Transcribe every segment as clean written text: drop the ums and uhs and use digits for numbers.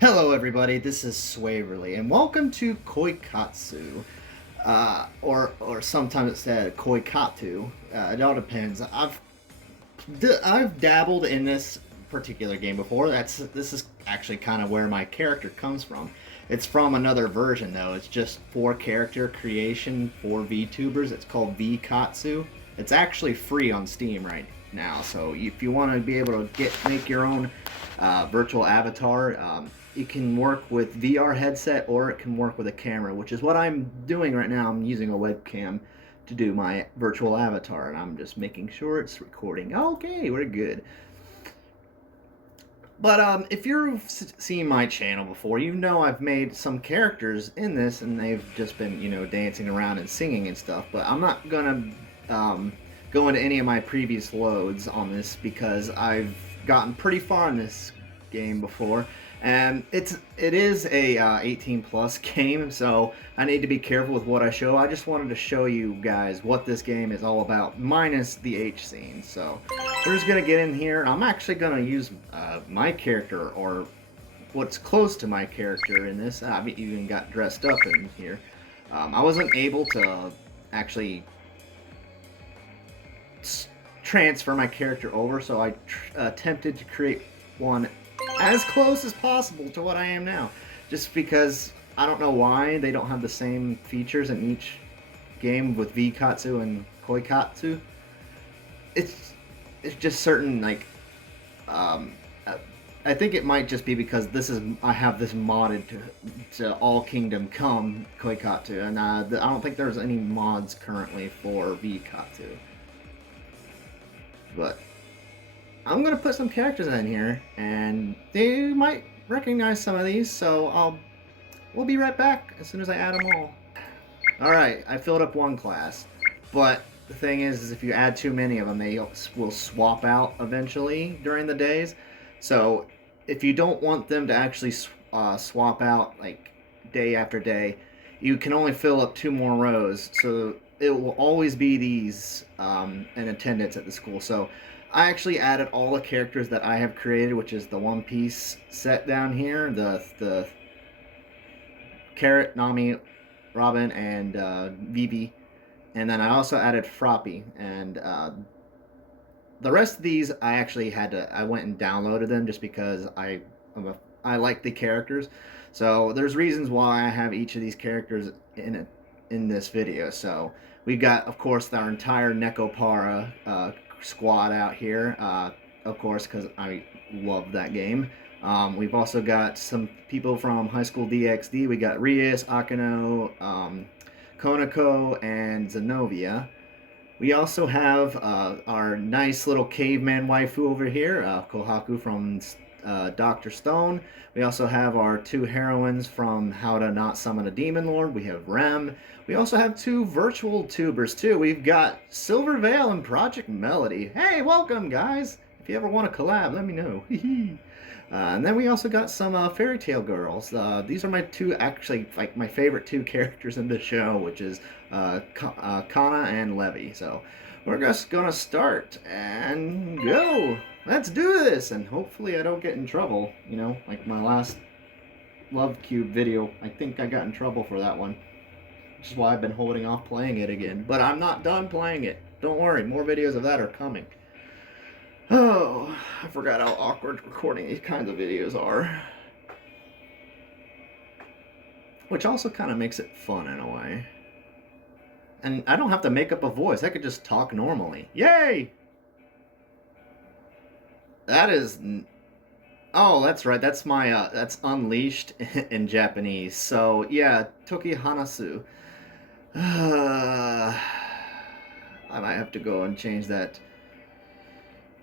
Hello everybody, this is Swaverly, and welcome to Koikatsu. Or sometimes it's said Koikatu. It all depends. I've dabbled in this particular game before. This is actually kind of where my character comes from. It's from another version though. It's just for character creation for VTubers. It's called VKatsu. It's actually free on Steam right now. So if you want to be able to make your own virtual avatar, it can work with VR headset or it can work with a camera, which is what I'm doing right now. I'm using a webcam to do my virtual avatar, and I'm just making sure it's recording. Okay, we're good. But if you've seen my channel before, you know I've made some characters in this, and they've just been, dancing around and singing and stuff. But I'm not gonna go into any of my previous loads on this because I've gotten pretty far in this game before, and it is a 18 plus game, so I need to be careful with what I show. I just wanted to show you guys what this game is all about, minus the H scene. So we're just gonna get in here. I'm actually gonna use my character, or what's close to my character in this. I've even got dressed up in here. I wasn't able to actually transfer my character over, so I attempted to create one as close as possible to what I am now. Just because I don't know why they don't have the same features in each game with VKatsu and Koikatsu. It's just certain, like, I think it might just be because I have this modded to All Kingdom Come Koikatsu, and I don't think there's any mods currently for VKatsu. But I'm gonna put some characters in here, and they might recognize some of these. So we'll be right back as soon as I add them all. All right, I filled up one class, but the thing is if you add too many of them, they will swap out eventually during the days. So if you don't want them to actually swap out like day after day, you can only fill up 2 more rows. So it will always be these in attendance at the school. So I actually added all the characters that I have created, which is the One Piece set down here, the Carrot, Nami, Robin, and Vivi, and then I also added Froppy, and the rest of these I went and downloaded them just because I like the characters. So there's reasons why I have each of these characters in this video. So we've got, of course, our entire Nekopara squad out here, of course, because I love that game. We've also got some people from High School DxD. We got Rias, Akano, Konako, and Zenobia. We also have our nice little caveman waifu over here, Kohaku from Dr. Stone. We also have our 2 heroines from How to Not Summon a Demon Lord. We have Rem. We also have 2 virtual tubers too. We've got Silver Veil and Project Melody. Hey, welcome guys! If you ever want to collab, let me know. And then we also got some Fairy Tale Girls. These are my 2, actually, like my favorite 2 characters in the show, which is Kana and Levy. So we're just gonna start and go. Let's do this, and hopefully I don't get in trouble. Like my last Love Cube video, I think I got in trouble for that one, which is why I've been holding off playing it again. But I'm not done playing it. Don't worry, more videos of that are coming. Oh, I forgot how awkward recording these kinds of videos are. Which also kind of makes it fun in a way. And I don't have to make up a voice. I could just talk normally. Yay! That is... Oh, that's right. That's my, that's Unleashed in Japanese. So, yeah, Toki Hanasu. I might have to go and change that.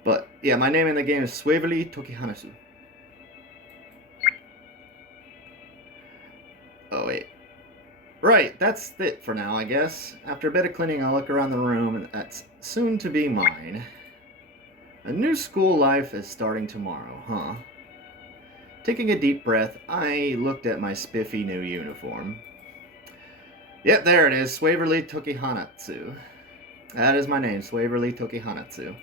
But, yeah, my name in the game is Swaverly Toki Hanasu. Oh, wait. Right, that's it for now, I guess. After a bit of cleaning, I'll look around the room, and that's soon to be mine. A new school life is starting tomorrow, huh? Taking a deep breath, I looked at my spiffy new uniform. Yep, there it is, Swaverly Toki Hanatsu. That is my name, Swaverly Toki Hanatsu.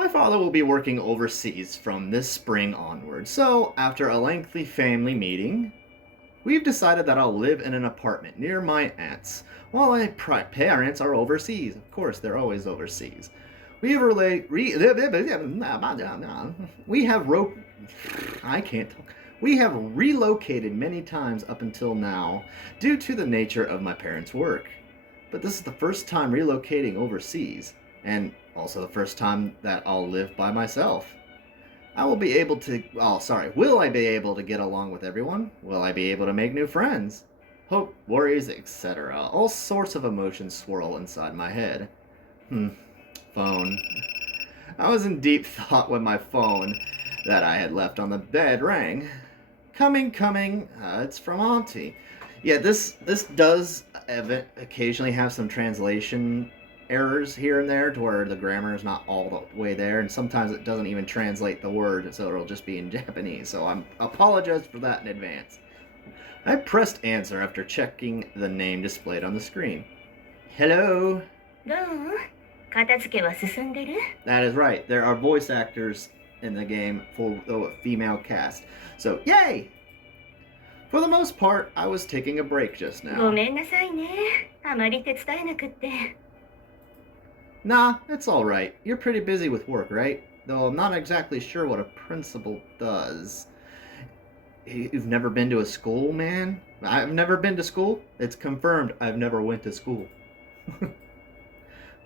My father will be working overseas from this spring onward, so after a lengthy family meeting, we've decided that I'll live in an apartment near my aunt's, while my parents are overseas. Of course, they're always overseas. We have we have I can't talk. We have relocated many times up until now due to the nature of my parents' work. But this is the first time relocating overseas, and also the first time that I'll live by myself. I will be able to. Oh, sorry. Will I be able to get along with everyone? Will I be able to make new friends? Hope, worries, etc. All sorts of emotions swirl inside my head. Phone. I was in deep thought when my phone that I had left on the bed rang. Coming. It's from Auntie. Yeah, this does occasionally have some translation errors here and there to where the grammar is not all the way there, and sometimes it doesn't even translate the word, so it'll just be in Japanese. So I apologize for that in advance. I pressed answer after checking the name displayed on the screen. Hello. どう片付けは進んでる That is right. There are voice actors in the game for the female cast. So, yay! For the most part, I was taking a break just ご now. めんなさいね。あまり手伝えなくって。 Nah, it's alright. You're pretty busy with work, right? Though I'm not exactly sure what a principal does. You've never been to a school, man? I've never been to school? It's confirmed I've never went to school.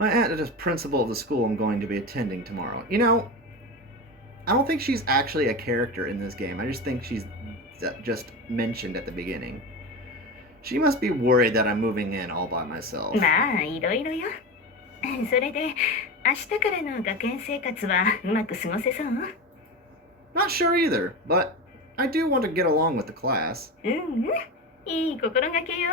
My aunt is principal of the school I'm going to be attending tomorrow. You know, I don't think she's actually a character in this game. I just think she's just mentioned at the beginning. She must be worried that I'm moving in all by myself. まあ、いろいろよ。それで、明日からの学園生活はうまく過ごせそう Not sure either, but I do want to get along with the class. いい心がけよ。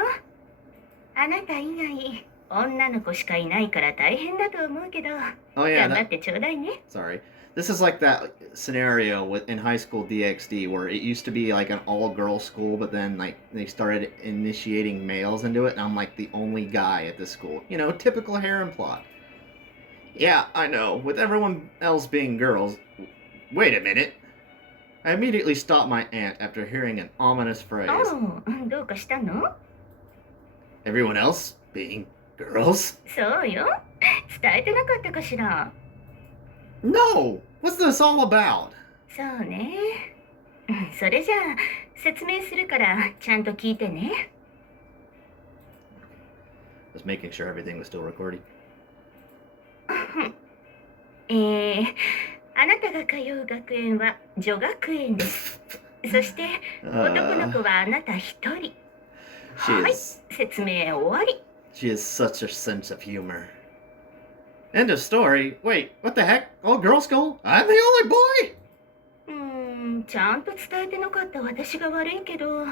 あなた以外、女の子しかいないから大変だと思うけど、 Oh 頑 yeah, 張ってちょうだいね。 sorry. This is like that scenario in high school DxD where it used to be like an all-girls school, but then like they started initiating males into it, and I'm like the only guy at this school. You know, typical harem plot. Yeah, I know. With everyone else being girls. Wait a minute. I immediately stopped my aunt after hearing an ominous phrase. どうかしたの Everyone else being girls? そうよ。伝えてなかったかしら。 No! What's this all about? そうね。それじゃあ、説明するからちゃんと聞いてね。 Just making sure everything was still recording. あなたが通う学園は女学園です。そして男の子はあなた一人。はい、説明終わり。 She has such a sense of humor. End of story. Wait, what the heck? All girl school? I'm the only boy? ちゃんと伝えてなかった私が悪いけど、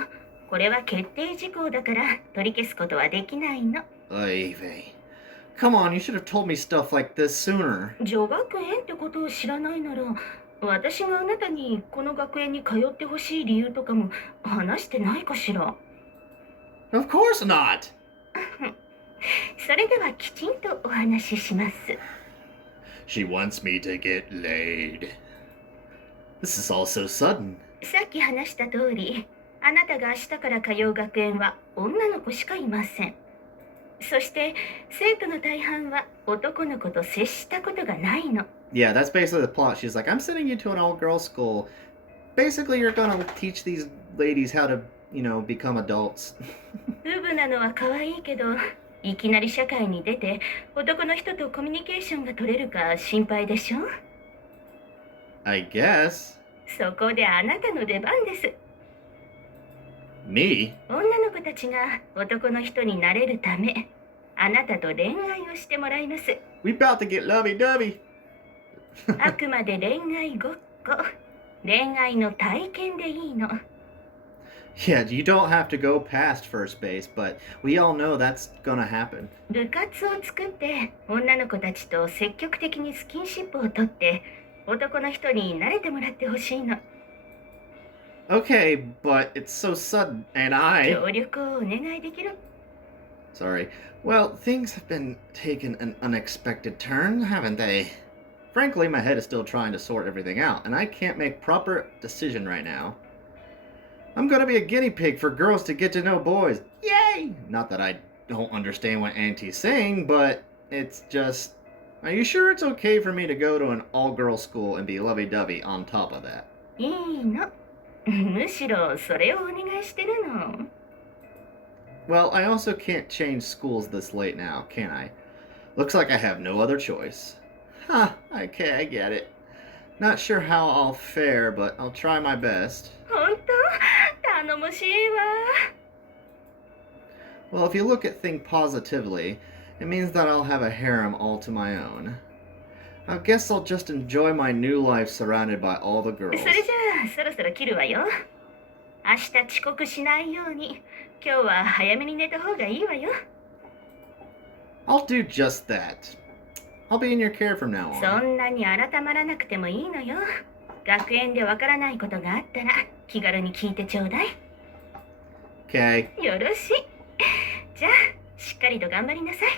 これは決定事項だから取り消すことはできないの。Oy vey. Come on, you should have told me stuff like this sooner. 女学園ってことを知らないなら、私があなたにこの学園に通ってほしい理由とかも話してないかしら。 Of course not! それではきちんとお話しします。 She wants me to get laid. This is all so sudden. さっき話した通り、あなたが明日から通う学園は女の子しかいません。そして生徒の大半は男の子と接したことがないの。 Yeah, that's basically the plot. She's like, I'm sending you to an all-girls school. Basically, you're gonna teach these ladies how to, you know, become adults. ウブなのは可愛いけど、いきなり社会に出て男の人とコミュニケーションが取れるか心配でしょ I guess. そこであなたの出番です。 Me? 女の子たちが男の人になれるため、あなたと恋愛をしてもらいます。 We about to get lovey-dovey. あくまで恋愛ごっこ。恋愛の体験でいいの。 Yeah, you don't have to go past first base, but we all know that's gonna happen. 部活を作って女の子たちと積極的にスキンシップをとって男の人に慣れてもらってほしいの。 Okay, but it's so sudden, and I... 協力をお願いできる？ Sorry. Well, things have been taking an unexpected turn, haven't they? Frankly, my head is still trying to sort everything out, and I can't make proper decision right now. I'm gonna be a guinea pig for girls to get to know boys. Yay! Not that I don't understand what Auntie's saying, but it's just. Are you sure it's okay for me to go to an all-girls school and be lovey-dovey on top of that? いいの。むしろそれをお願いしてるの。Well, I also can't change schools this late now, can I? Looks like I have no other choice. Huh, okay, I get it. Not sure how I'll fare, but I'll try my best. 本当頼もしいわ。Well, if you look at things positively, it means that I'll have a harem all to my own. I guess I'll just enjoy my new life surrounded by all the そ girls. れじゃあそろそろ切るわよ。明日遅刻しないように。今日は早めに寝た方がいいわよ。I'll do just that. I'll be in your care from now そ on. んなに改まらなくてもいいのよ。学園でわからないことがあったら気軽に聞いてちょうだい。Okay. よろしい。じゃあしっかりと頑張りなさい。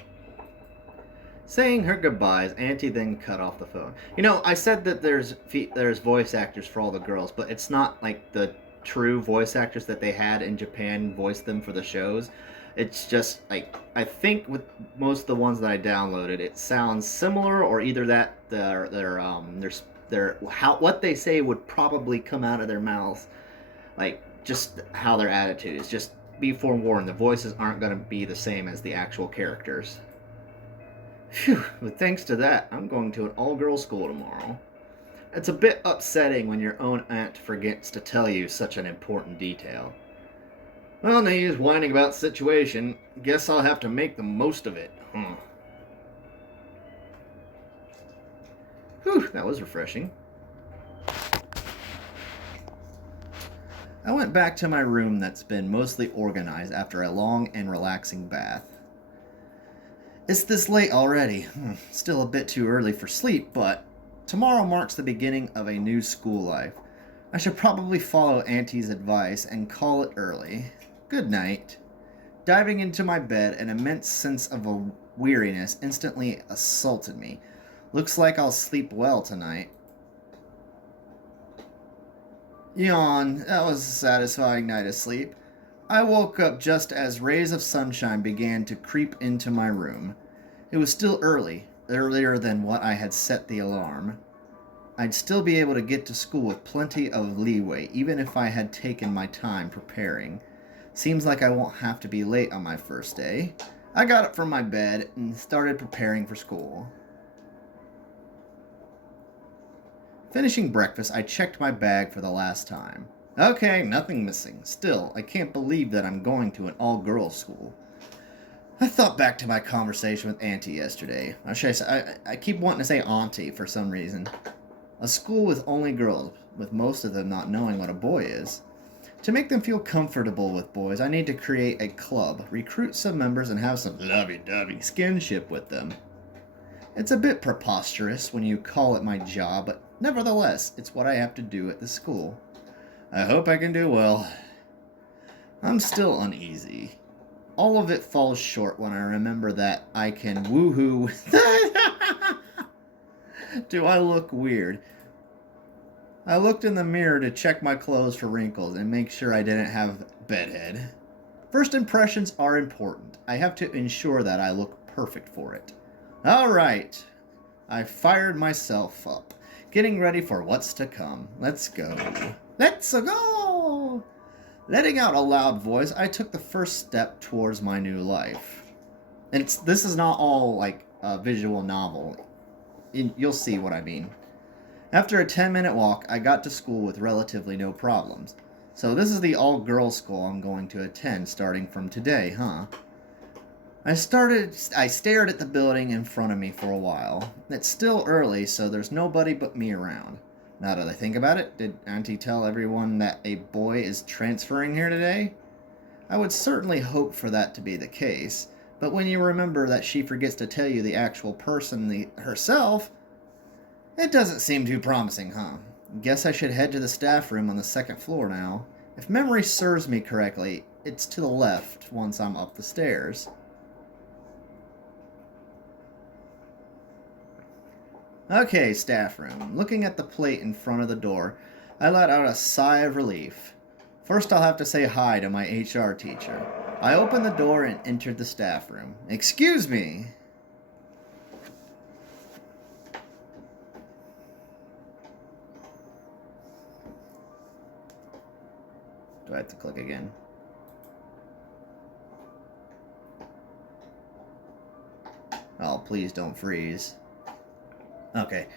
Saying her goodbyes, Auntie then cut off the phone. You know, I said that there's voice actors for all the girls, but it's not like the true voice actors that they had in Japan voiced them for the shows. It's just like I think with most of the ones that I downloaded, it sounds similar, or either that their how what they say would probably come out of their mouths, like just how their attitude is. Just be forewarned, the voices aren't going to be the same as the actual characters. Phew, but thanks to that, I'm going to an all-girls school tomorrow. It's a bit upsetting when your own aunt forgets to tell you such an important detail. Well, no use whining about the situation. Guess I'll have to make the most of it. Whew, that was refreshing. I went back to my room that's been mostly organized after a long and relaxing bath. It's this late already. Still a bit too early for sleep, but tomorrow marks the beginning of a new school life. I should probably follow Auntie's advice and call it early. Good night. Diving into my bed, an immense sense of weariness instantly assaulted me. Looks like I'll sleep well tonight. Yawn. That was a satisfying night of sleep. I woke up just as rays of sunshine began to creep into my room. It was still early, earlier than what I had set the alarm. I'd still be able to get to school with plenty of leeway, even if I had taken my time preparing. Seems like I won't have to be late on my first day. I got up from my bed and started preparing for school. Finishing breakfast, I checked my bag for the last time. Okay, nothing missing. Still, I can't believe that I'm going to an all-girls school. I thought back to my conversation with Auntie yesterday. Or should I say, I keep wanting to say Auntie for some reason. A school with only girls, with most of them not knowing what a boy is. To make them feel comfortable with boys, I need to create a club, recruit some members, and have some lovey-dovey skinship with them. It's a bit preposterous when you call it my job, but nevertheless, it's what I have to do at the school. I hope I can do well. I'm still uneasy. All of it falls short when I remember that I can woohoo. Do I look weird? I looked in the mirror to check my clothes for wrinkles and make sure I didn't have bedhead. First impressions are important. I have to ensure that I look perfect for it. Alright. I fired myself up, getting ready for what's to come. Let's go. Let's go! Letting out a loud voice, I took the first step towards my new life. This is not all like a visual novel. You'll see what I mean. After a 10-minute walk, I got to school with relatively no problems. So this is the all-girls school I'm going to attend starting from today, huh? I stared at the building in front of me for a while. It's still early, so there's nobody but me around. Now that I think about it, did Auntie tell everyone that a boy is transferring here today? I would certainly hope for that to be the case, but when you remember that she forgets to tell you the actual person herself, it doesn't seem too promising, huh? Guess I should head to the staff room on the second floor now. If memory serves me correctly, it's to the left once I'm up the stairs. Okay, staff room. Looking at the plate in front of the door, I let out a sigh of relief. First, I'll have to say hi to my HR teacher. I opened the door and entered the staff room. Excuse me! Do I have to click again? Oh, please don't freeze. Okay.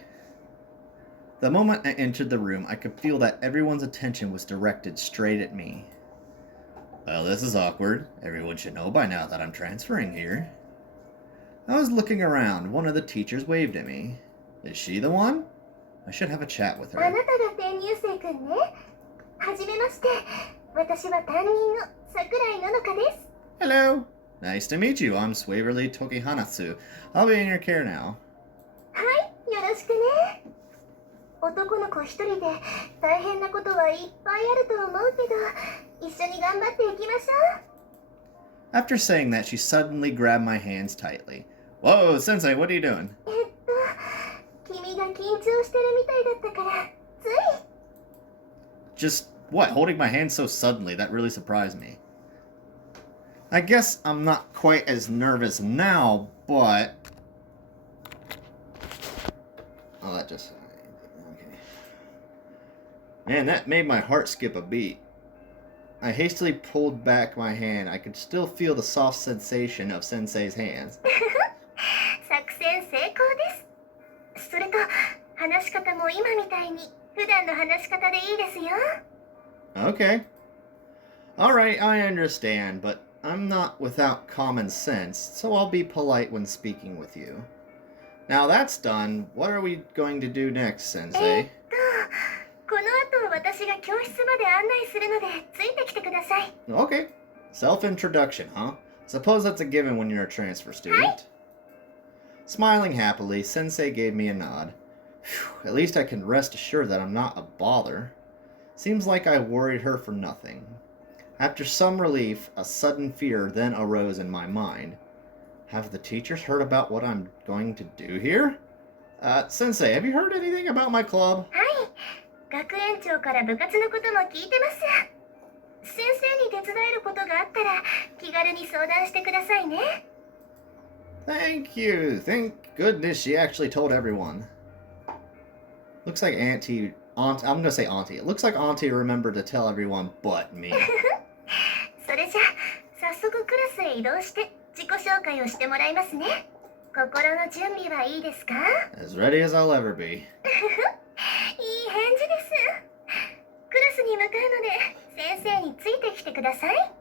The moment I entered the room, I could feel that everyone's attention was directed straight at me. Well, this is awkward. Everyone should know by now that I'm transferring here. I was looking around. One of the teachers waved at me. Is she the one? I should have a chat with her. あなたが転入生くんね。はじめまして。私は担任の桜井ののかです。 Hello. Nice to meet you. I'm Swaverly Tokihanatsu. I'll be in your care now. はい、よろしくね。男の子一人で大変なことはいっぱいあると思うけど、一緒に頑張っていきましょう。 After saying that, she suddenly grabbed my hands tightly. Whoa, Sensei, what are you doing? 君が緊張してるみたいだったから、つい。 Just, what, holding my hand so suddenly? That really surprised me. I guess I'm not quite as nervous now, but... Oh, that just... Okay. Man, that made my heart skip a beat. I hastily pulled back my hand. I could still feel the soft sensation of Sensei's hands. 作戦成功です。それと、話し方も今みたいに普段の話し方でいいですよ。 Okay. Alright, I understand, but I'm not without common sense, so I'll be polite when speaking with you. Now that's done, what are we going to do next, Sensei? この後私が教室まで案内するのでついてきてください。 Okay. Self-introduction, huh? Suppose that's a given when you're a transfer student. Smiling happily, Sensei gave me a nod. Phew, at least I can rest assured that I'm not a bother. Seems like I worried her for nothing. After some relief, a sudden fear then arose in my mind. Have the teachers heard about what I'm going to do here? Sensei, have you heard anything about my club? はい、学園長から部活のことも聞いてます。先生に手伝えることがあったら気軽に相談してくださいね。 Thank you. Thank goodness she actually told everyone. Looks like I'm gonna say Auntie. It looks like Auntie remembered to tell everyone but me. それじゃあ早速クラスへ移動して自己紹介をしてもらいますね。心の準備はいいですか？ As ready as I'll ever be. いい返事です。クラスに向かうので先生についてきてください。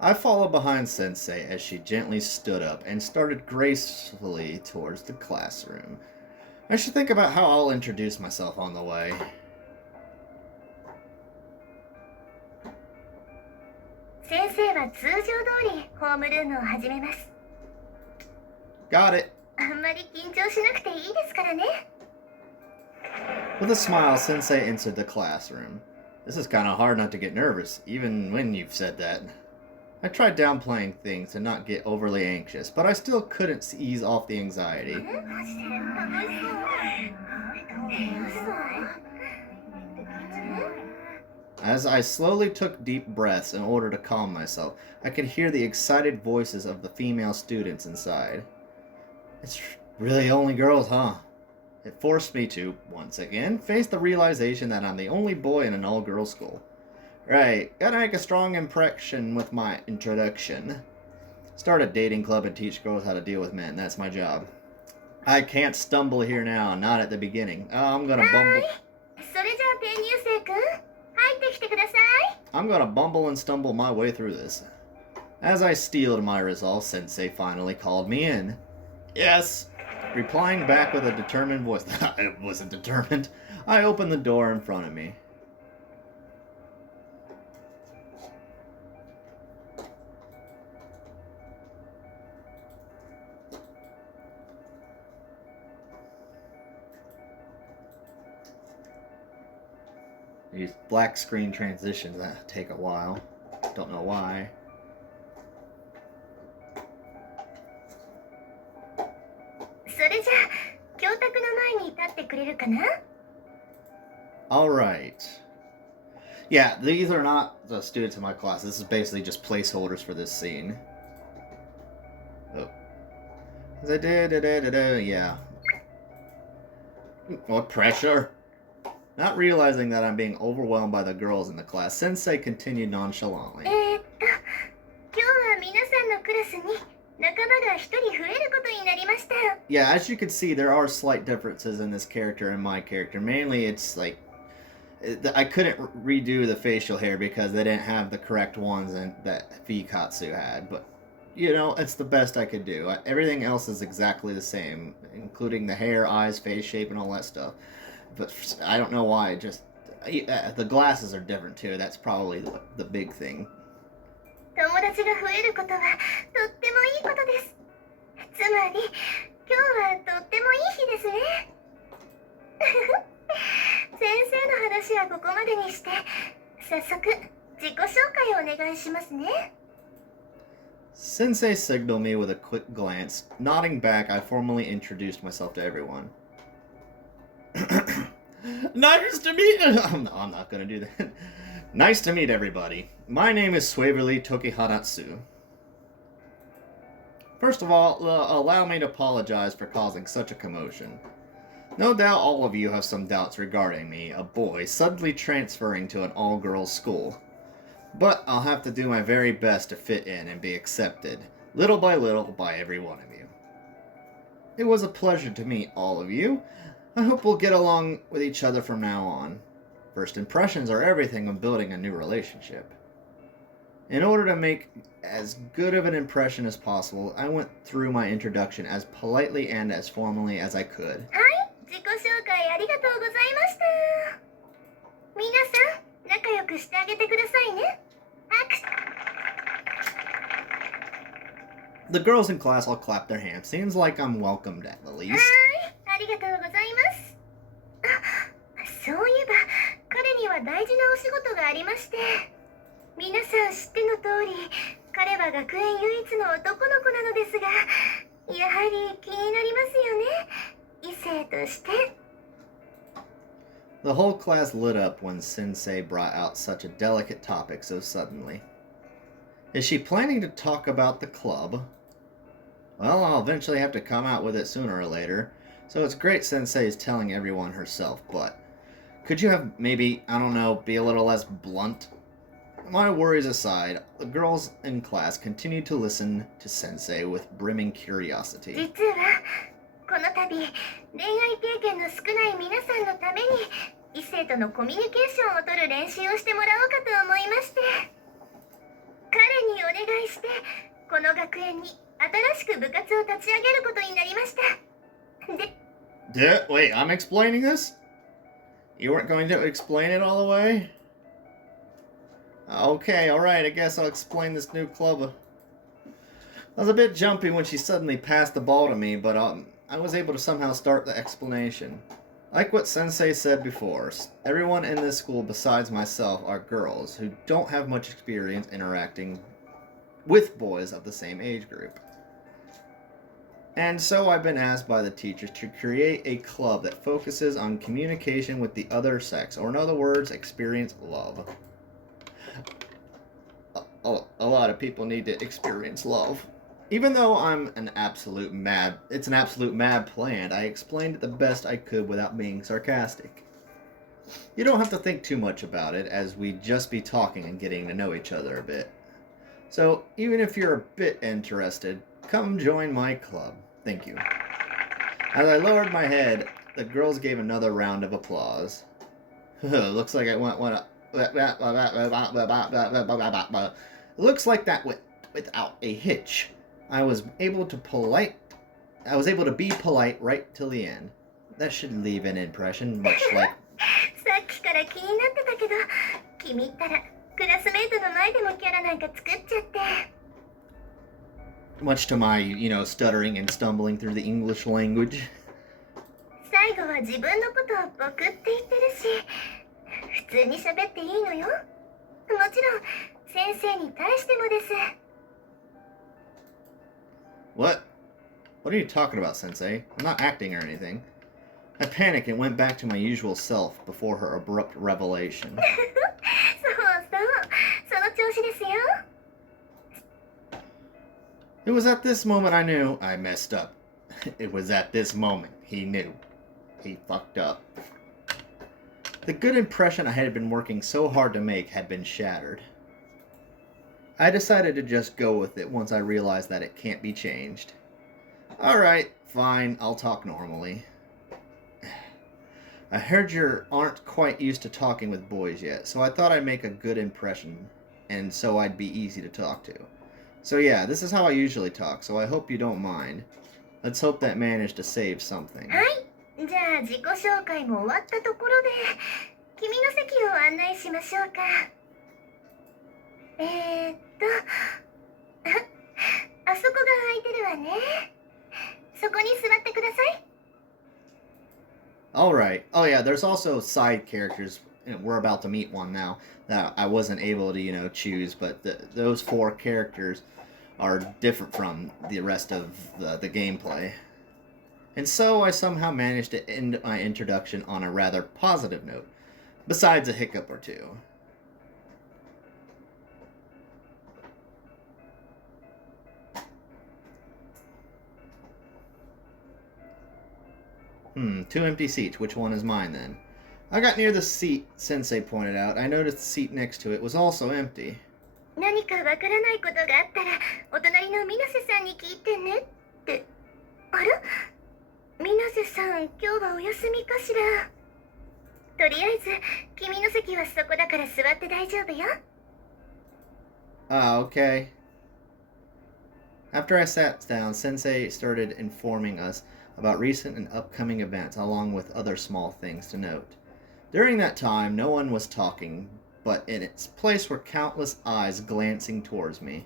I followed behind Sensei as she gently stood up and started gracefully towards the classroom. I should think about how I'll introduce myself on the way. 先生は通常通りホームルームを始めます。 Got it. あんまり緊張しなくていいですからね。 With a smile, Sensei entered the classroom. This is kind of hard not to get nervous, even when you've said that. I tried downplaying things to not get overly anxious, but I still couldn't ease off the anxiety. As I slowly took deep breaths in order to calm myself, I could hear the excited voices of the female students inside. It's really only girls, huh? It forced me to, once again, face the realization that I'm the only boy in an all-girls school. Right, gotta make a strong impression with my introduction. Start a dating club and teach girls how to deal with men, that's my job. I can't stumble here now, not at the beginning. I'm gonna bumble... それじゃあ転入生くん、入ってきてください。 I'm gonna bumble and stumble my way through this. As I steeled my resolve, Sensei finally called me in. Yes! Replying back with a determined voice. I wasn't determined. I opened the door in front of me. These black screen transitions that take a while. Don't know why. All right. Yeah, these are not the students in my class. This is basically just placeholders for this scene. Oh. Yeah. What pressure? Not realizing that I'm being overwhelmed by the girls in the class, Sensei continued nonchalantly. 今日は皆さんのクラスに仲間が一人増えることになりました。 Yeah, as you can see, there are slight differences in this character and my character. Mainly, it's like I couldn't redo the facial hair because they didn't have the correct ones that Koikatsu had. But you know, it's the best I could do. Everything else is exactly the same, including the hair, eyes, face shape, and all that stuff. But I don't know why. Just the glasses are different too. That's probably the big thing. 友達が増えることはとってもいいことです。つまり、今日はとってもいい日ですね。先生の話はここまでにして、早速自己紹介をお願いしますね。Sensei signaled me with a quick glance. Nodding back, I formally introduced myself to everyone. Nice to meet you! I'm not gonna do that. Nice to meet everybody. My name is Sueverly Tokihanatsu. First of all, allow me to apologize for causing such a commotion. No doubt all of you have some doubts regarding me, a boy suddenly transferring to an all-girls school. But I'll have to do my very best to fit in and be accepted, little, by every one of you. It was a pleasure to meet all of you. I hope we'll get along with each other from now on. First impressions are everything when building a new relationship. In order to make as good of an impression as possible, I went through my introduction as politely and as formally as I could. はい、自己紹介ありがとうございました。皆さん、仲良くしてあげてくださいね。The girls in class all clapped their hands. Seems like I'm welcomed at the least. はい、ありがとうございます。あ、そういえば、彼には大事なお仕事がありまして。皆さん知っての通り、彼は学園唯一の男の子なのですが、やはり気になりますよね。異性として。The whole class lit up when Sensei brought out such a delicate topic so suddenly. Is she planning to talk about the club? Well, I'll eventually have to come out with it sooner or later, so it's great Sensei is telling everyone herself, but could you have maybe, I don't know, be a little less blunt? My worries aside, the girls in class continued to listen to Sensei with brimming curiosity. 実はこの度恋愛経験の少ない皆さんのために異性とのコミュニケーションを取る練習をしてもらおうかと思いまして、彼にお願いしてこの学園に新しく部活を立ち上げることになりました。Wait, I'm explaining this? You weren't going to explain it all the way? Okay, alright, I guess I'll explain this new club. I was a bit jumpy when she suddenly passed the ball to me, but I was able to somehow start the explanation. Like what Sensei said before, everyone in this school besides myself are girls who don't have much experience interacting with boys of the same age group. And so I've been asked by the teachers to create a club that focuses on communication with the other sex, or in other words, experience love. A lot of people need to experience love. Even though it's an absolute mad plan, I explained it the best I could without being sarcastic. You don't have to think too much about it, as we'd just be talking and getting to know each other a bit. So, even if you're a bit interested, come join my club. Thank you. As I lowered my head, the girls gave another round of applause. Looks like I went one up. Looks like that went without a hitch. I was able to be polite right till the end. That should leave an impression, much like. さっきから気になってたけど、君ったらクラスメイトの前でもキャラなんか作っちゃって。Much to my, stuttering and stumbling through the English language. 最後は自分のことを僕って言ってるし、普通に喋っていいのよ。もちろん先生に対してもです。What? What are you talking about, Sensei? I'm not acting or anything. I panicked and went back to my usual self before her abrupt revelation. そうそうその調子ですよ It was at this moment I knew I messed up. It was at this moment he knew. He fucked up. The good impression I had been working so hard to make had been shattered. I decided to just go with it once I realized that it can't be changed. Alright, fine, I'll talk normally. I heard you aren't quite used to talking with boys yet, so I thought I'd make a good impression, and so I'd be easy to talk to. So yeah, this is how I usually talk, so I hope you don't mind. Let's hope that managed to save something. はいじゃあ自己紹介も終わったところで君の席を案内しましょうかあそこが空いてるわねそこに座ってください Alright. Oh yeah, there's also side characters. We're about to meet one now that I wasn't able to, choose, but those four characters are different from the rest of the gameplay. And so I somehow managed to end my introduction on a rather positive note, besides a hiccup or two. Two empty seats. Which one is mine then? I got near the seat Sensei pointed out. I noticed the seat next to it was also empty. 何かわからないことがあったらお隣の水瀬さんに聞いてねってあら水瀬さん今日はお休みかしらとりあえず君の席はそこだから座って大丈夫よ Ah, okay. After I sat down, Sensei started informing us about recent and upcoming events, along with other small things to note. During that time, no one was talking, but in its place were countless eyes glancing towards me.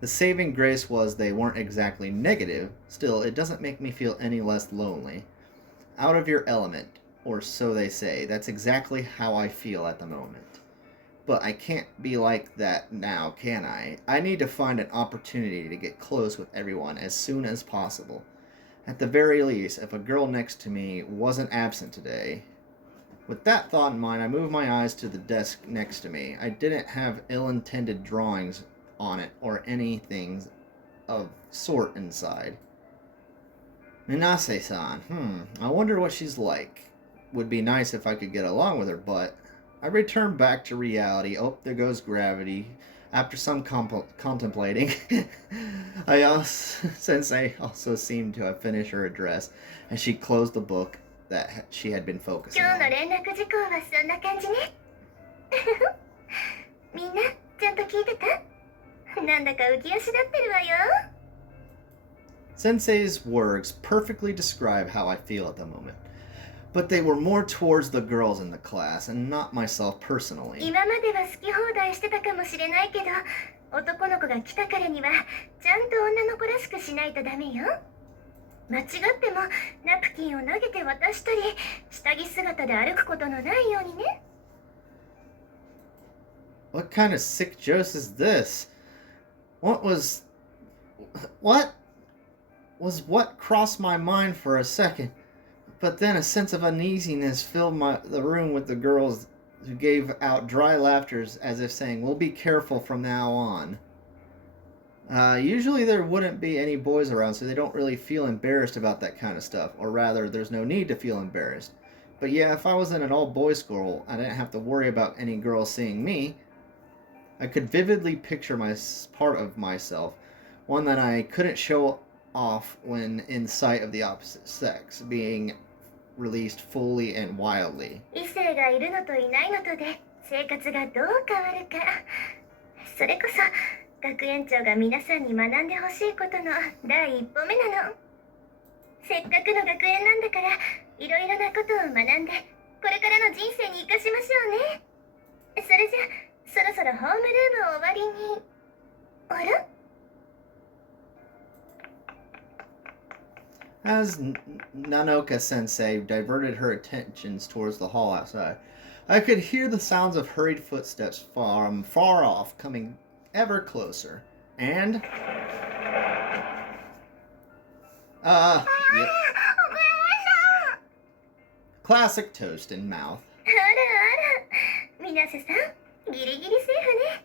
The saving grace was they weren't exactly negative, still, it doesn't make me feel any less lonely. Out of your element, or so they say, that's exactly how I feel at the moment. But I can't be like that now, can I? I need to find an opportunity to get close with everyone as soon as possible. At the very least, if a girl next to me wasn't absent today. With that thought in mind, I moved my eyes to the desk next to me. I didn't have ill-intended drawings on it or anything of sort inside. Minase-san, I wonder what she's like. Would be nice if I could get along with her, but I returned back to reality. Oh, there goes gravity. After some contemplating, Sensei also seemed to have finished her address, and she closed the book that she had been focusing 今日 on. の連絡事項はそんな感じねみんなちゃんと聞いてたなんだか浮き足立ってるわよ Sensei's words perfectly describe how I feel at the moment, but they were more towards the girls in the class and not myself personally. 今までは好き放題してたかもしれないけど男の子が来たからにはちゃんと女の子らしくしないとダメよ間違ってもナプキンを投げて渡したり下着姿で歩くことのないようにね What kind of sick joke is this? What crossed my mind for a second, but then a sense of uneasiness filled the room with the girls who gave out dry laughters as if saying, "We'll be careful from now on." Usually there wouldn't be any boys around, so they don't really feel embarrassed about that kind of stuff, or rather, there's no need to feel embarrassed. But yeah, if I was in an all-boys school, I didn't have to worry about any girls seeing me. I could vividly picture part of myself, one that I couldn't show off when in sight of the opposite sex, being released fully and wildly. 異性がいるのといないのとで生活がどう変わるかそれこそ学園長が皆さんに学んでほしいことの第一歩目なのせっかくの学園なんだからいろいろなことを学んでこれからの人生に生かしましょうねそれじゃそろそろホームルームを終わりにあら As Nanoka-sensei diverted her attentions towards the hall outside, I could hear the sounds of hurried footsteps from far off coming ever closer. And... Yep. Classic toast in mouth. あらあら、水瀬さん、ギリギリセーフね。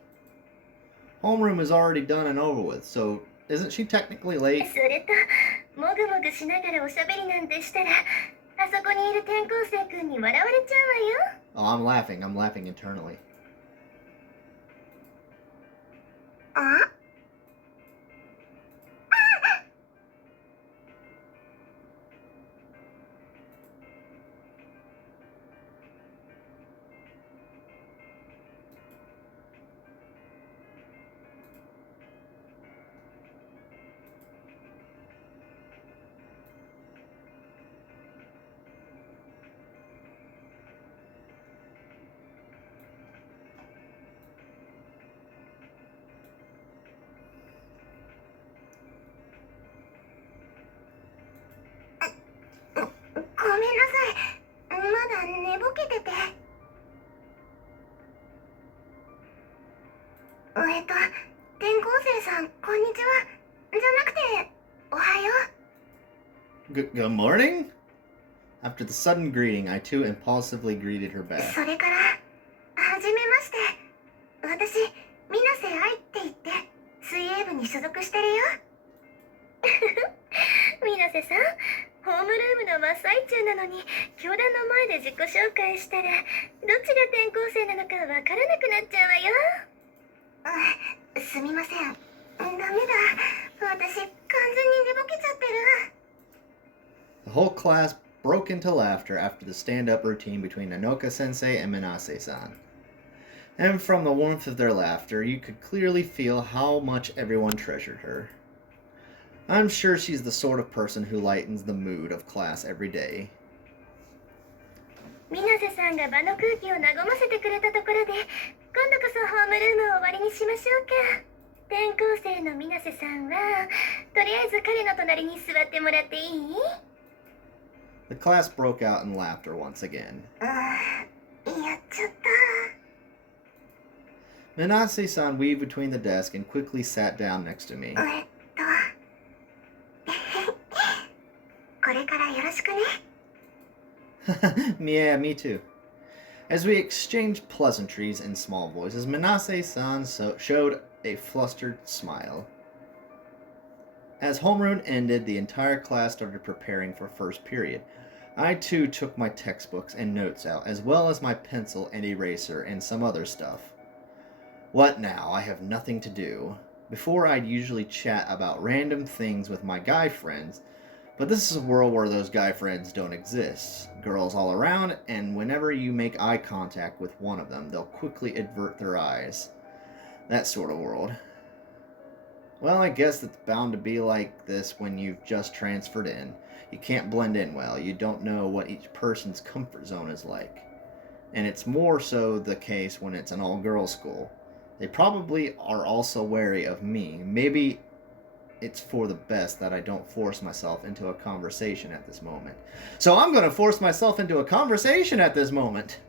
Homeroom is already done and over with, so isn't she technically late? それと、もぐもぐしながらおしゃべりなんてしたら、あそこにいる転校生くんに笑われちゃうわよ。 Oh, I'm laughing internally. あ、ごめんなさい。まだ寝ぼけてて。転校生さん、こんにちは。じゃなくて、おはよう。 Good morning? After the sudden greeting, I too impulsively greeted her back. それから、はじめまして。私、水瀬愛って言って、水泳部に所属してるよ。水瀬さん、ホームルームの真っ最中なのに、教団の前で自己紹介したら、どっちが転校生なのかわからなくなっちゃうわよ。すみません。ダメだ。私、完全に寝ぼけちゃってる。 The whole class broke into laughter after the stand-up routine between Nanoka-sensei and Minase-san. And from the warmth of their laughter, you could clearly feel how much everyone treasured her. I'm sure she's the sort of person who lightens the mood of class every day. 水瀬さんが場の空気を和ませてくれたところで、今度こそホームルームを終わりにしましょうか。転校生の水瀬さんは、とりあえず彼の隣に座ってもらっていい？ The class broke out in laughter once again. やっちゃった。 Minase-san weaved between the desk and quickly sat down next to me. これからよろしくね。 Yeah, me too. As we exchanged pleasantries in small voices, Minase-san showed a flustered smile. As homeroom ended, the entire class started preparing for first period. I too took my textbooks and notes out, as well as my pencil and eraser and some other stuff. What now? I have nothing to do. Before, I'd usually chat about random things with my guy friends, but this is a world where those guy friends don't exist. Girls all around, and whenever you make eye contact with one of them, they'll quickly avert their eyes. That sort of world. Well, I guess it's bound to be like this when you've just transferred in. You can't blend in well. You don't know what each person's comfort zone is like. And it's more so the case when it's an all-girls school. They probably are also wary of me. Maybe it's for the best that I don't force myself into a conversation at this moment. So I'm going to force myself into a conversation at this moment.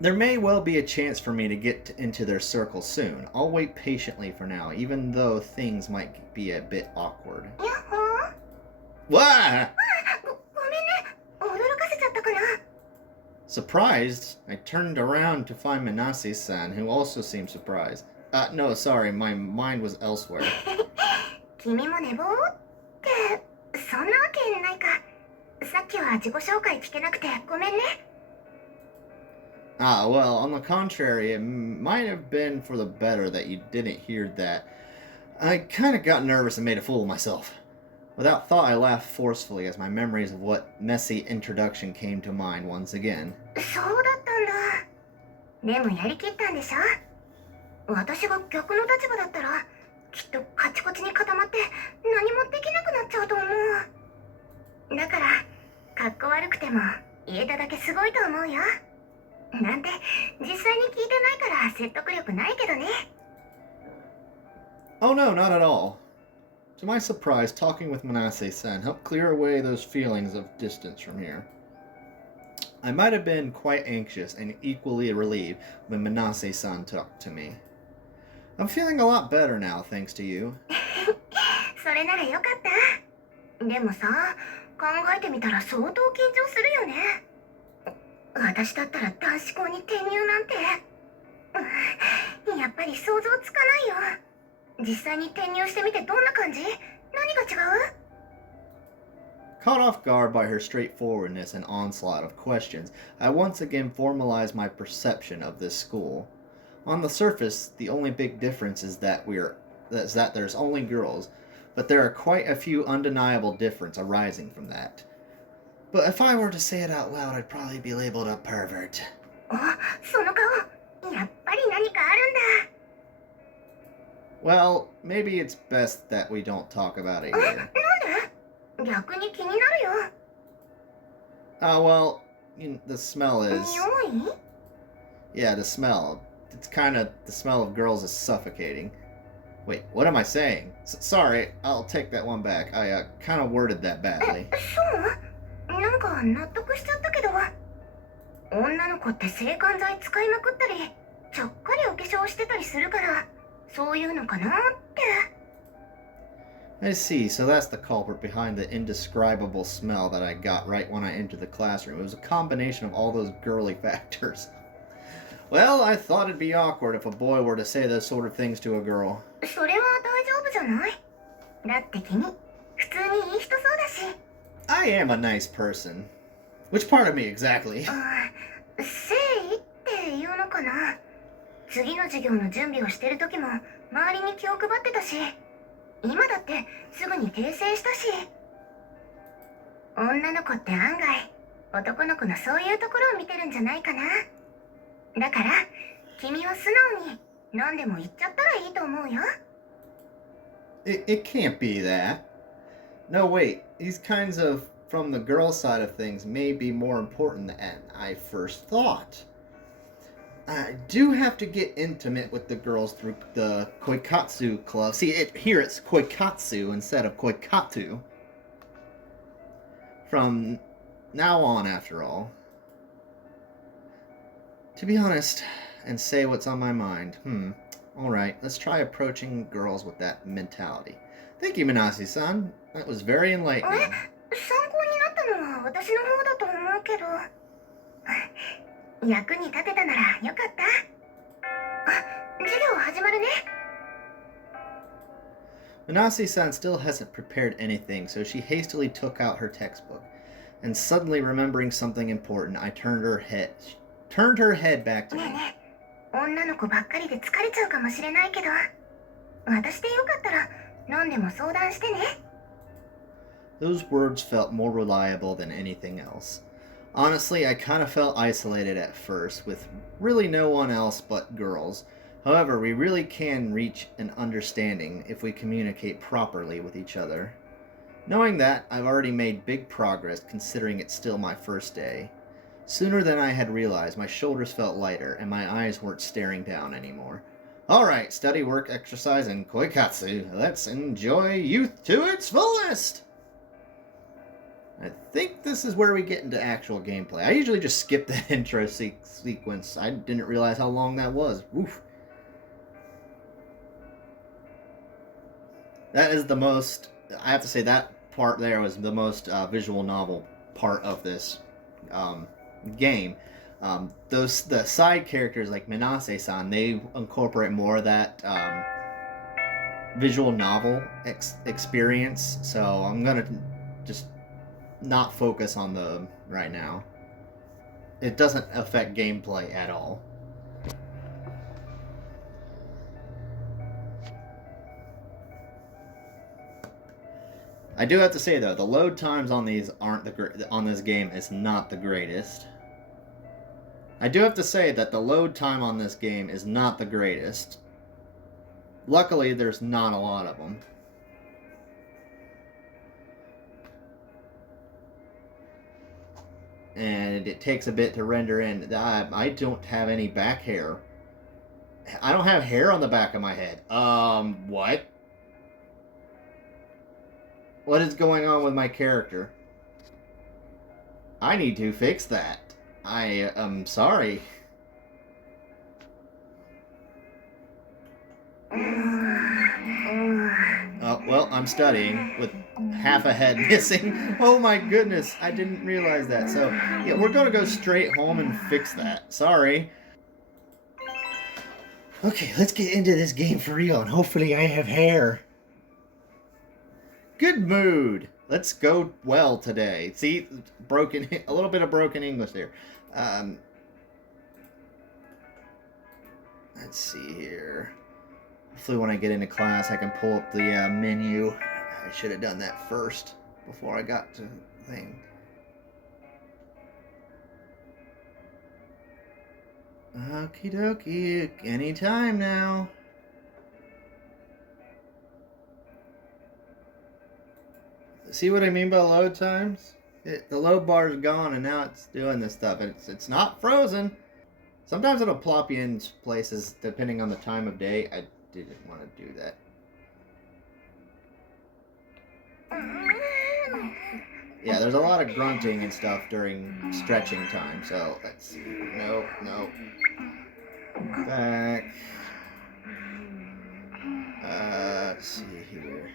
There may well be a chance for me to get into their circle soon. I'll wait patiently for now, even though things might be a bit awkward. やっほー。 What? ごめんね。驚かせちゃったかな。 Surprised, I turned around to find Minase-san, who also seemed surprised. No, sorry, my mind was elsewhere. 君も寝坊って、そんなわけないか。さっきは自己紹介聞けなくてごめんね。 Ah, well, on the contrary, it might have been for the better that you didn't hear that. I kind of got nervous and made a fool of myself. Without thought, I laughed forcefully as my memories of what messy introduction came to mind once again. そうだったんだ。でもやりきったんでしょ。私が逆の立場だったら、きっとカチコチに固まって何もできなくなっちゃうと思う。だから、かっこ悪くても言えただけすごいと思うよ。なんて実際に聞いてないから説得力ないけどね。 Oh no, not at all. To my surprise, talking with Minase-san helped clear away those feelings of distance from here. I might have been quite anxious and equally relieved when Minase-san talked to me. I'm feeling a lot better now, thanks to you. それならよかった。でもさ、考えてみたら相当緊張するよね。私だったら男子校に転入なんて、やっぱり想像つかないよ。実際に転入してみてどんな感じ？何が違う？ Caught off guard by her straightforwardness and onslaught of questions, I once again formalized my perception of this school. On the surface, the only big difference is that there's only girls, but there are quite a few undeniable differences arising from that. But if I were to say it out loud, I'd probably be labeled a pervert. あ、その顔。やっぱり何かあるんだ。Well, maybe it's best that we don't talk about it なん here. で？逆に気になるよ。Well, the smell is... 匂い？ Yeah, the smell. It's kind of... The smell of girls is suffocating. Wait, what am I saying? Sorry, I'll take that one back. I kind of worded that badly. そう？なんか納得しちゃったけど。女の子って制汗剤使いまくったり、ちゃっかりお化粧してたりするから、そういうのかなって。I see, so that's the culprit behind the indescribable smell that I got right when I entered the classroom. It was a combination of all those girly factors. Well, I thought it'd be awkward if a boy were to say those sort of things to a girl. それは大丈夫じゃない？だって君、普通にいい人そうだし。I am a nice person. Which part of me exactly? 誠意っていうのかな。次の授業の準備をしてる時も周りに気を配ってたし、今だってすぐに訂正したし。女の子って案外男の子のそういうところを見てるんじゃないかな。だから君は素直に何でも言っちゃったらいいと思うよ。It can't be that. No, wait. These kinds of from the girl side of things may be more important than I first thought. I do have to get intimate with the girls through the Koikatsu club. See, here it's Koikatsu instead of Koikatsu. From now on, after all. To be honest, and say what's on my mind, alright, let's try approaching girls with that mentality. Thank you, Minasi-san. That was very enlightening. 参考になったのは私の方だと思うけど。役に立てたならよかった。授業始まるね。Minasi-san still hasn't prepared anything, so she hastily took out her textbook. And suddenly remembering something important, I turned her head back to me. ねえねえ、女の子ばっかりで疲れちゃうかもしれないけど、私でよかったら何でも相談してね。Those words felt more reliable than anything else. Honestly, I kind of felt isolated at first, with really no one else but girls. However, we really can reach an understanding if we communicate properly with each other. Knowing that, I've already made big progress considering it's still my first day. Sooner than I had realized, my shoulders felt lighter and my eyes weren't staring down anymore. Alright, study, work, exercise, and Koikatsu. Let's enjoy youth to its fullest! I think this is where we get into actual gameplay. I usually just skip that intro sequence. I didn't realize how long that was. Oof. That is the most... I have to say that part there was the most visual novel part of this game. The side characters like Minase-san, they incorporate more of that visual novel experience. So I'm going to just not focus on them right now. It doesn't affect gameplay at all. I do have to say though, the load times on these on this game is not the greatest. I do have to say that the load time on this game is not the greatest. Luckily, there's not a lot of them. And it takes a bit to render in. I don't have any back hair. I don't have hair on the back of my head. What? What is going on with my character? I need to fix that. I am sorry. Oh, well, I'm studying with half a head missing. Oh my goodness, I didn't realize that. So, yeah, we're going to go straight home and fix that. Sorry. Okay, let's get into this game for real, and hopefully I have hair. Good mood. Let's go well today. See, a little bit of broken English there. Let's see here. Hopefully when I get into class I can pull up the menu. I should have done that first before I got to the thing. Okie dokie, anytime now. See what I mean by load times? The load bar is gone and now it's doing this stuff. It's not frozen. Sometimes it'll plop you in places depending on the time of day. I didn't want to do that. Yeah, there's a lot of grunting and stuff during stretching time, so let's see. No. Back. Let's see here.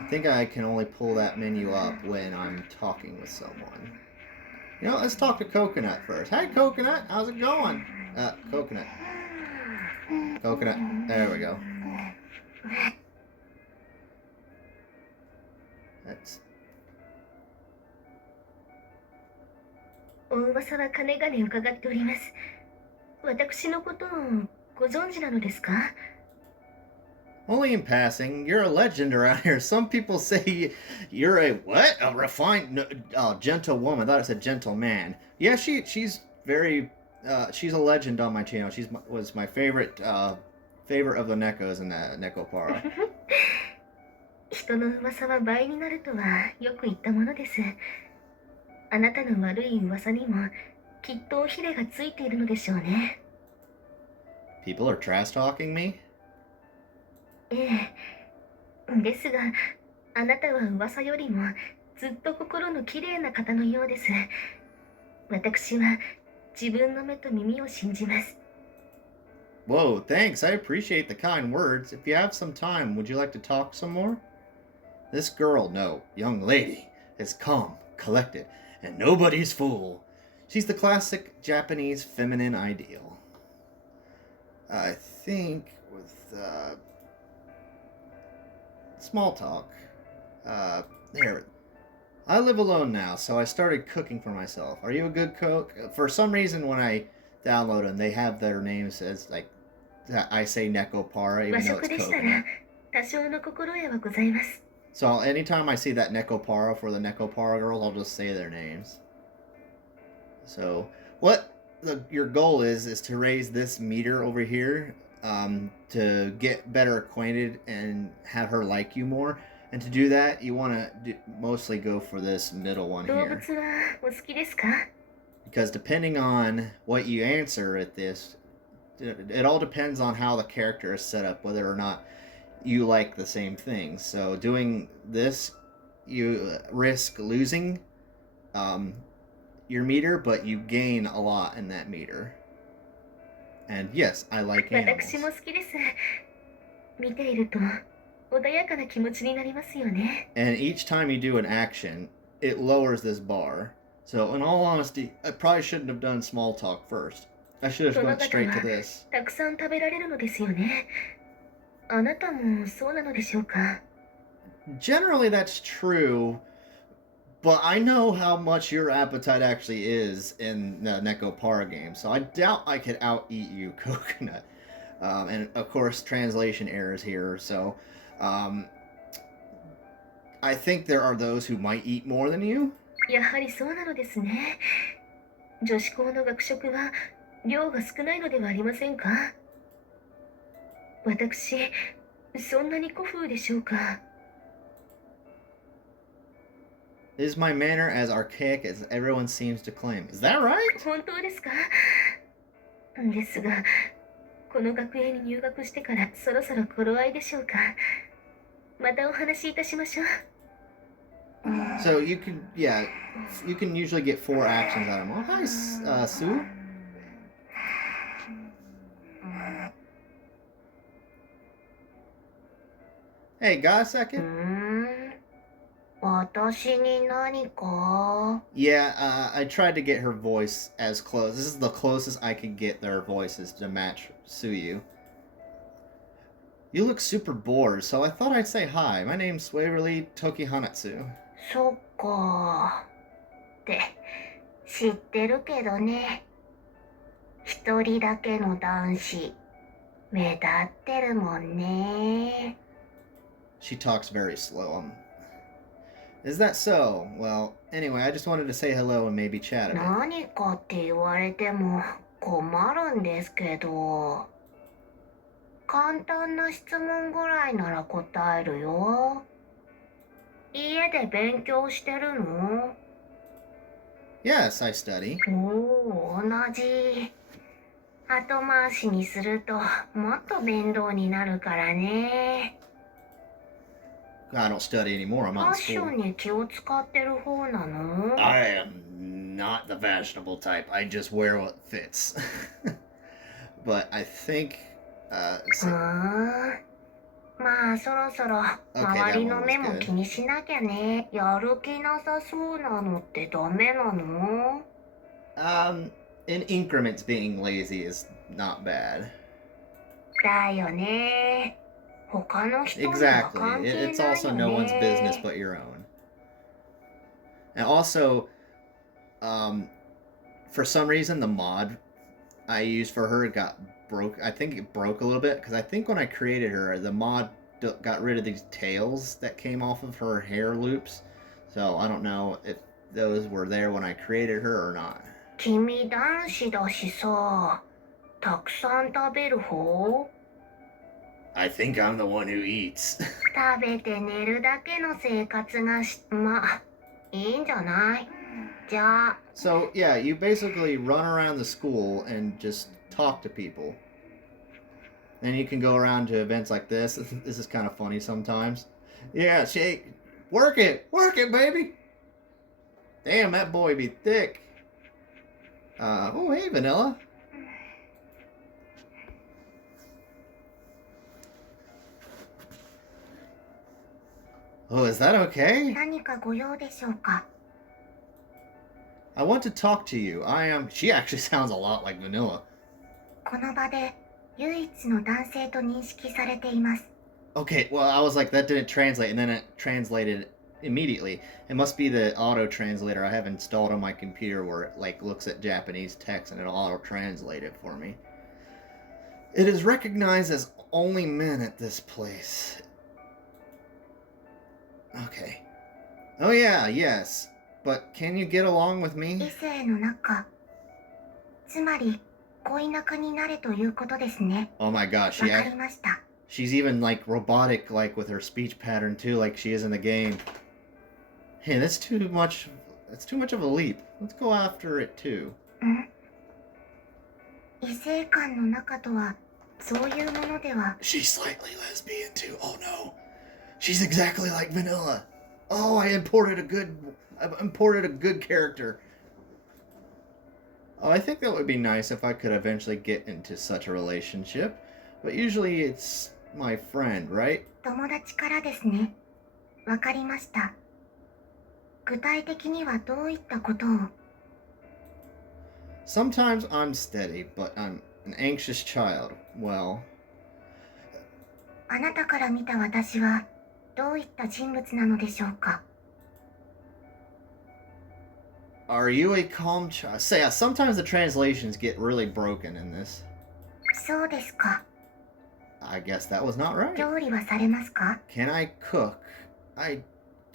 I think I can only pull that menu up when I'm talking with someone. You know, let's talk to Coconut first. Hey, Coconut, how's it going? Coconut. There we go. That's... お噂はかねがね伺っております。私のことをご存知なのですか？ Only in passing. You're a legend around here. Some people say you're a what? A refined, gentle woman. I thought it said gentleman. Yeah, she's very. She's a legend on my channel. Was my favorite of the Nekos in the Neko Para. 人の噂は倍になるとはよく言ったものです。あなたの悪い噂にもきっと尾ひれがついているのでしょうね。People are trash talking me? ええ。ですが、あなたは噂よりもずっと心のきれいな方のようです。私は自分の目と耳を信じます。Whoa, thanks. I appreciate the kind words. If you have some time, would you like to talk some more? This girl, no, young lady, is calm, collected, and nobody's fool. She's the classic Japanese feminine ideal. I think with small talk. There. I live alone now, so I started cooking for myself. Are you a good cook? For some reason, when I download them, they have their names as like I say Neko Para, even though it's coconut. 多少の心得はございます。 So anytime I see that Neko Para for the Neko Para girls, I'll just say their names. So what your goal is to raise this meter over here, to get better acquainted and have her like you more. And to do that, you want to mostly go for this middle one here. 動物はお好きですか? Because depending on what you answer at this, it all depends on how the character is set up, whether or not you like the same things. So doing this, you risk losing your meter, but you gain a lot in that meter. And yes, I like animals. 私も好きです。見ていると穏やかな気持ちになりますよね。 And each time you do an action, it lowers this bar. So in all honesty, I probably shouldn't have done small talk first. I should have went straight to this. たくさん食べられるのですよね。あなたもそうなのでしょうか? Generally, that's true. But I know how much your appetite actually is in the Neko Para game, so I doubt I could out-eat you, Coconut. And of course, translation errors here, so I think there are those who might eat more than you. やはりそうなのですね。女子校の学食は量が少ないのではありませんか? 私、そんなに古風でしょうか? Is my manner as archaic as everyone seems to claim? Is that right? 本当ですか? ですが、この学園に入学してからそろそろ頃合いでしょうか。またお話しいたしましょう。 So you can usually get 4 actions out of them. Oh, hi, Sue. Hey, got a う second? ーん、私に何か Yeah, I tried to get her voice as close. This is the closest I could get their voices to match Suyu. You look super bored, so I thought I'd say hi. My name's Waverly Tokihanatsu. そっかって知ってるけどね。一人だけの男子目立ってるもんね。She talks very slow. Is that so? Well, anyway, I just wanted to say hello and maybe chat a bit. 何かって言われても困るんですけど、簡単な質問ぐらいなら答えるよ。家で勉強してるの？ Yes, I study. おお、同じ。後回しにするともっと面倒になるからね。I don't study anymore. フ I'm ァ out ッ in ショ school. ンに気を使ってる方なの？ I am not the fashionable type. I just wear what fits. But I think, ふーん。まあそろそろ okay, 周 that り one の was 目も good. 気にしなきゃね。やる気なさそうなのってダメなの？ In increments, being lazy is not bad. だよね。他の人には Exactly. 関係 It's ない also よ no one's business ね。 but your own. And also, um, for some reason, the mod I used for her got broke. I think it broke a little bit because I think when I created her, the mod got rid of these tails that came off of her hair loops. So I don't know if those were there when I created her or not. 君男子だしさ、たくさん食べる方？ I think I'm the one who eats. 食べて寝るだけの生活がまあ、いいんじゃない？じゃあ、 So yeah, you basically run around the school and just talk to people. And you can go around to events like this. This is kind of funny sometimes. Yeah, shake, work it, baby. Damn, that boy be thick. Oh hey, Vanilla. Oh, is that okay? 何かご用でしょうか？ I want to talk to you. I am. She actually sounds a lot like Vanilla. この場で唯一の男性と認識されています。 Okay, well, I was like, that didn't translate, and then it translated immediately. It must be the auto translator I have installed on my computer where it like looks at Japanese text and it'll auto translate it for me. It is recognized as only men at this place. Okay. Oh yeah, yes. But can you get along with 異 me? 性の中、つまり恋仲になれということですね。 Oh my gosh, わかりました。 she's even like robotic like with her speech pattern too, like she is in the game. Hey, that's too much of a leap. Let's go after it too. 異性間の仲とはそういうものでは。 She's slightly lesbian too. Oh no. She's exactly like Vanilla. Oh, I imported a good character. Oh, I think that would be nice if I could eventually get into such a relationship. But usually it's my friend, right? 友達からですね。わかりました。具体的にはどういったことを？ Sometimes I'm steady, but I'm an anxious child. Well, あなたから見た私はどういった人物なのでしょうか？ are you a calm child? Say, sometimes the translations get really broken in this. そうですか。 I guess that was not right. 料理はされますか？ Can I cook? I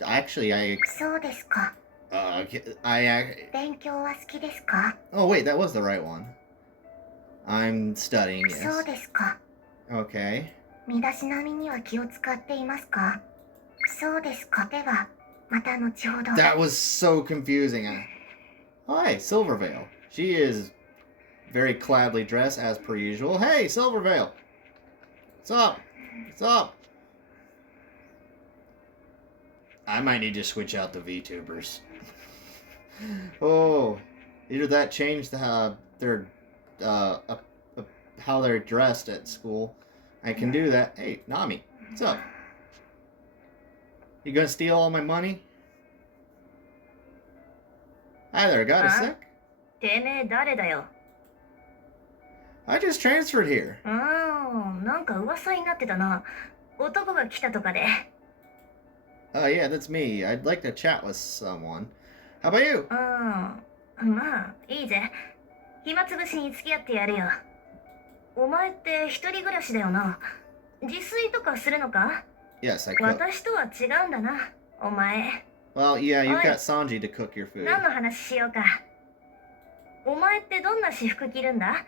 そうですか。 I 勉強は好きですか？ oh wait, that was the right one. I'm studying, そう yes. ですか。 Okay. 身だしなみには気を使っていますか？そうですか。では、また後ほど。 That was so confusing. Hi, Silvervale. She is very cladly dressed as per usual. Hey, Silvervale. What's up? What's up? I might need to switch out the VTubers. Oh, either that changed their how they're dressed at school. I can do that. Hey, Nami, what's up? You gonna steal all my money? Hi there, got a sec? てめえ誰だよ。I just transferred here. なんか噂になってたな。男が来たとかで。Yeah, that's me. I'd like to chat with someone. How about you? まあ、いいぜ。暇つぶしに付き合ってやるよ。お前って一人暮らしだよな。自炊とかするのか？ Yes, I cook. 私とは違うんだな、お前。Well, yeah, you've おい、 got Sanji to cook your food. 何の話しようか。お前ってどんな私服着るんだ？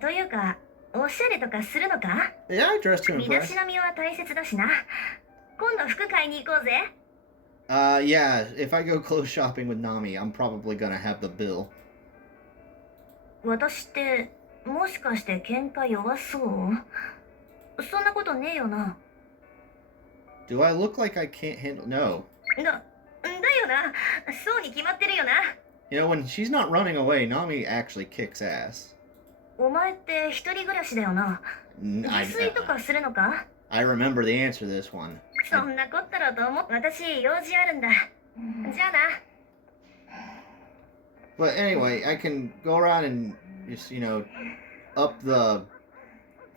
というか、おしゃれとかするのか？ Yeah, I dress to 身だ impress. しなみは大切だしな。今度服買いに行こうぜ。Yeah, if I go clothes shopping with Nami, I'm probably gonna have the bill. 私ってもしかして喧嘩弱そう？そんなことねえよな。Do I look like I can't handle? No. だよな。そうに決まってるよな。You know, when she's not running away, Nami actually kicks ass. お前って一人暮らしだよな。自炊とかするのか？ I remember the answer to this one. そんなこったろうと思って。私用事あるんだ。じゃあな。But anyway, I can go around and just, up the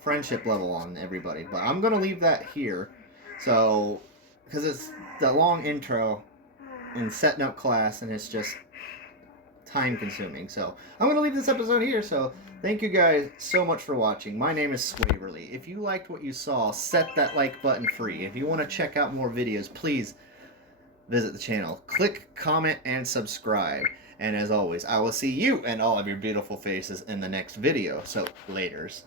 friendship level on everybody. But I'm going to leave that here. So, because it's the long intro and setting up class, and it's just time consuming. So, I'm going to leave this episode here. So, thank you guys so much for watching. My name is Swaverly. If you liked what you saw, set that like button free. If you want to check out more videos, please visit the channel. Click, comment, and subscribe. And as always, I will see you and all of your beautiful faces in the next video. So, laters.